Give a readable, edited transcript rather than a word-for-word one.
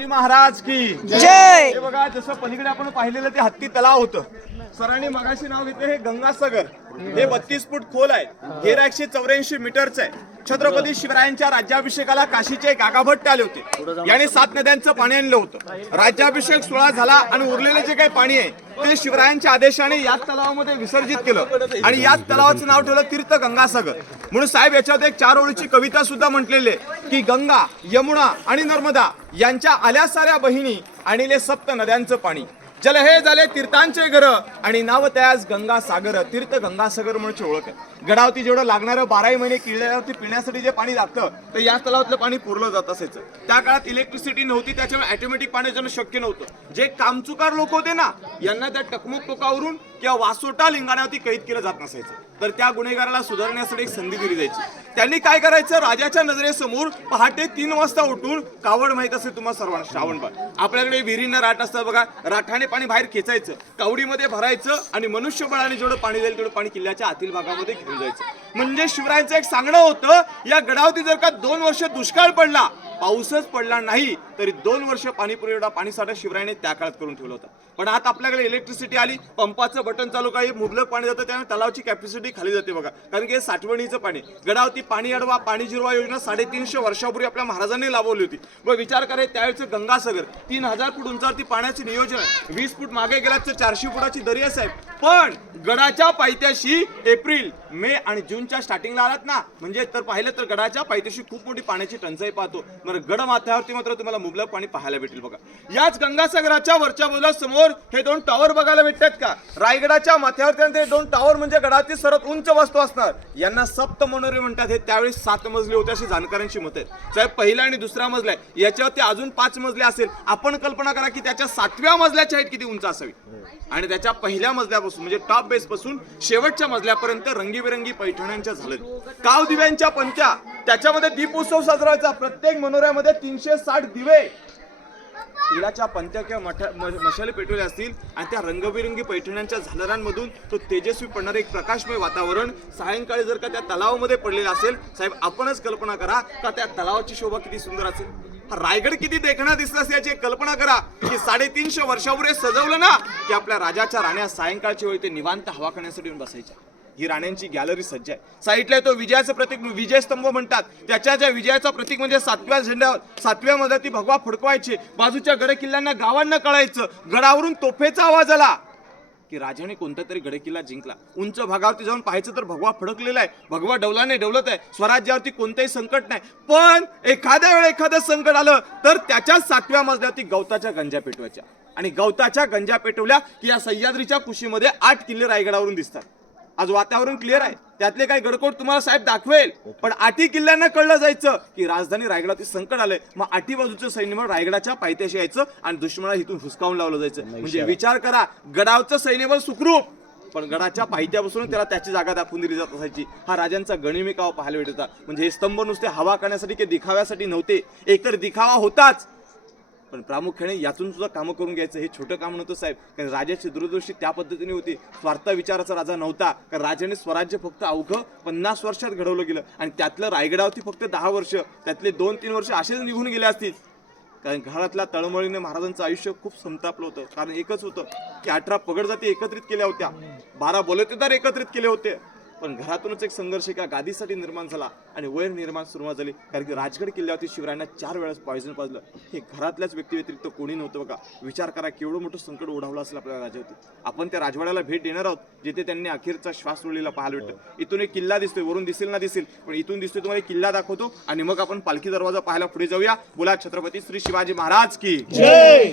महाराज की जय. हे बघा, जसं पलीकडे आपण पाहिलेलं ते हत्ती तलाव होतं. सरांनी मगाशी नाव घेतलं हे गंगासागर. हे 32 फूट खोल आहे. घेरा 184 मीटरचं आहे. छत्रपती शिवरायांच्या राज्याभिषेकाला काशीचे गागाभट्ट आले होते. याने 7 नद्यांचं पाणी आणलं होतं. राज्याभिषेक सोहळा झाला आणि उरलेले जे काही पाणी आहे ते शिवरायांच्या आदेशाने याच तलावामध्ये विसर्जित केलं आणि याच तलावाचं नाव ठेवलं तीर्थ गंगासागर. म्हणून साहेब याच्यात एक 4 ओळीची कविता सुद्धा म्हटलेली आहे की गंगा, यमुना आणि नर्मदा यांच्या आल्या साऱ्या बहिणी आणिले सप्त नद्यांचं पाणी. जल हे झाले तीर्थांचे घर आणि नाव त्यास गंगा सागर. तीर्थ गंगासागर म्हणून ओळख आहे. गडावरती जेवढं लागणारं 12 महिने किल्ल्यावरती पिण्यासाठी जे पाणी लागतं तर या तलावातलं पाणी पुरलं जात असायचं. त्या काळात इलेक्ट्रिसिटी नव्हती, त्याच्यामुळे ऑटोमॅटिक पाणी जाणं शक्य नव्हतं. जे कामचुकार लोक होते ना, यांना त्या टकमुक टोकावरून किंवा वासोटा लिंगाण्यावरती कैद केलं जात नसायचं. तर त्या गुन्हेगाराला सुधारण्यासाठी एक संधी दिली जायची. त्यांनी काय करायचं, राजाच्या नजरेसमोर पहाटे 3 वाजता उठून, कावड माहित असेल तुम्हाला सर्वांना, श्रावणबाळ आपल्याकडे विहिरींना राट असतात बघा, राठाने पाणी बाहेर खेचायचं, कावडीमध्ये भरायचं आणि मनुष्यबळाने जेवढं पाणी जाईल तेवढं पाणी किल्ल्याच्या आतील भागामध्ये घेऊन जायचं. म्हणजे शिवरायांचं एक सांगणं होतं, या गडावरती जर का 2 वर्ष दुष्काळ पडला, पाऊसच पडला नाही तरी 2 वर्ष पाणी पुरवठा पाणीसाठा शिवरायाने त्या काळात करून ठेवलं होतं. पण आता आपल्याकडे इलेक्ट्रिसिटी आली, पंपाचं बटन चालू काही मुबलक पाणी जातं, त्यामुळे तलावाची कॅपॅसिटी खाली जाते बघा, कारण की हे साठवणीचं पाणी. गडावरती पाणी अडवा पाणी जिरवा योजना 350 वर्षापूर्वी आपल्या महाराजांनी लाभवली होती. व विचार करायचं त्यावेळेचं गंगासागर 3000 फूट उंचावरती पाण्याचे नियोजन आहे. 20 फूट मागे गेलात तर 400 फुटाची दरी आहे साहेब. पण गडाच्या पायथ्याशी एप्रिल, मे आणि जूनच्या स्टार्टिंगला आलात ना, म्हणजे तर पाहिलं तर गडाच्या पायथ्याशी खूप मोठी पाण्याची टंचाई पाहतो. मग गड माथ्यावरती मात्र तुम्हाला मुबलक पाणी पाहायला भेटेल बघा. याच गंगासागराच्या वरच्या बाजूला समोर हे 2 टॉवर बघायला भेटतात का. रायगडाच्या माथ्यावरती 2 टॉवर म्हणजे गडातील सर्वात उंच वस्तू असणार. यांना सप्त मनोरे म्हणतात. हे त्यावेळी 7 मजले होते अशी जाणकारांची मत आहेत साहेब. पहिला आणि दुसरा मजला आहे, याच्यावरती अजून 5 मजले असेल. आपण कल्पना करा की त्याच्या 7व्या मजल्याची हाईट किती उंच असावी. आणि त्याच्या पहिल्या मजल्यापासून म्हणजे टॉप बेस पासून शेवटच्या मजल्यापर्यंत रंगीबेरंगी पैठण्यांच्या झालं. काव दिव्यांच्या पंक्त्या, त्याच्यामध्ये दीपोत्सव साजरा व्हायचा. प्रत्येक मनोऱ्यामध्ये 360 दिवे तिळाच्या पंत्या किंवा मशाले पेटवले असतील आणि त्या रंगबिरंगी पैठण्यांच्या झालरांमधून तो तेजस्वी पडणारे एक प्रकाशमय वातावरण सायंकाळी जर का त्या तलावामध्ये पडलेलं असेल साहेब, आपणच कल्पना करा का त्या तलावाची शोभा किती सुंदर असेल. रायगड किती देखणा दिसला असेल याची कल्पना करा की 350 वर्षापूर्वी सजवलं ना की आपल्या राजाच्या राण्या सायंकाळच्या वेळी ते निवांत हवा खाण्यासाठी येऊन बसायच्या. ही राण्यांची गॅलरी सज्ज आहे. साईडला तो विजयाचं प्रतीक विजयस्तंभ म्हणतात. त्याच्या ज्या विजयाचा प्रतीक म्हणजे 7व्या झेंड्यावर 7व्या मध्ये ती भगवा फडकवायची. बाजूच्या गड किल्ल्यांना गावांना कळायचं. गडावरून तोफेचा आवाज आला की राजाने कोणता तरी गड किल्ला जिंकला. उंच भागावरती जाऊन पाहायचं तर भगवा फडकलेला आहे, भगवा डौलाने डौलत आहे. स्वराज्यावरती कोणतंही संकट नाही. पण एखाद्या वेळेस एखादं संकट आलं तर त्याच्याच 7व्या मजल्यावरती गवताच्या गंजा पेटवायच्या. आणि गवताच्या गंजा पेटवल्या की या सह्याद्रीच्या कुशीमध्ये 8 किल्ले रायगडावरून दिसतात. आज वातावरण क्लिअर आहे, त्यातले काही गडकोट तुम्हाला साहेब दाखवेल. पण 8 किल्ल्यांना कळलं जायचं की राजधानी रायगडावरती संकट आलंय. मग 8 बाजूचं सैन्यबळ रायगडाच्या पायथ्याशी यायचं आणि दुश्मनाला इथून हुसकावून लावलं जायचं. म्हणजे विचार करा, गडावरचं सैन्यबळ सुखरूप, पण गडाच्या पायथ्यापासून त्याला त्याची जागा दाखवून दिली जात असायची. हा राजांचा गणिमिकावा पाहायला भेट होता. म्हणजे हे स्तंभ नुसते हवा करण्यासाठी की दिखाव्यासाठी नव्हते. एकतर दिखावा होताच, पण प्रामुख्याने यातून सुद्धा कामं करून घ्यायचं हे छोटं काम नव्हतं साहेब. कारण राजाची दूरदृष्टी त्या पद्धतीने होती. स्वार्थ विचाराचा राजा नव्हता. कारण राजाने स्वराज्य फक्त अवघं 50 वर्षात घडवलं गेलं आणि त्यातलं रायगडावरती फक्त 10 वर्ष, त्यातले 2-3 वर्ष असेच निघून गेले असतील. कारण घरातल्या तळमळीने महाराजांचं आयुष्य खूप संतापलं होतं. कारण एकच होतं की 18 पगड जाती एकत्रित केल्या होत्या, 12 बलुतेदार एकत्रित केले होते. पण घरातूनच एक संघर्ष एका गादीसाठी निर्माण झाला आणि वैर निर्माण सुरुवात झाली. कारण की राजगड किल्ल्यावरती शिवरायांना 4 वेळेस पॉयझन पाजलं. हे घरातल्याच व्यक्ती व्यतिरिक्त कोणी नव्हतं बघा. विचार करा केवढं मोठं संकट ओढावलं असेल आपल्या राजावरती. आपण त्या राजवाड्याला भेट देणार आहोत जिथे त्यांनी अखेरचा श्वास सोडलेला पाहायला भेटतं. इथून एक किल्ला दिसतोय, वरून दिसेल ना दिसेल, पण इथून दिसतोय तुम्हाला एक किल्ला दाखवतो आणि मग आपण पालखी दरवाजा पाहायला पुढे जाऊया. बोला छत्रपती श्री शिवाजी महाराज की जय.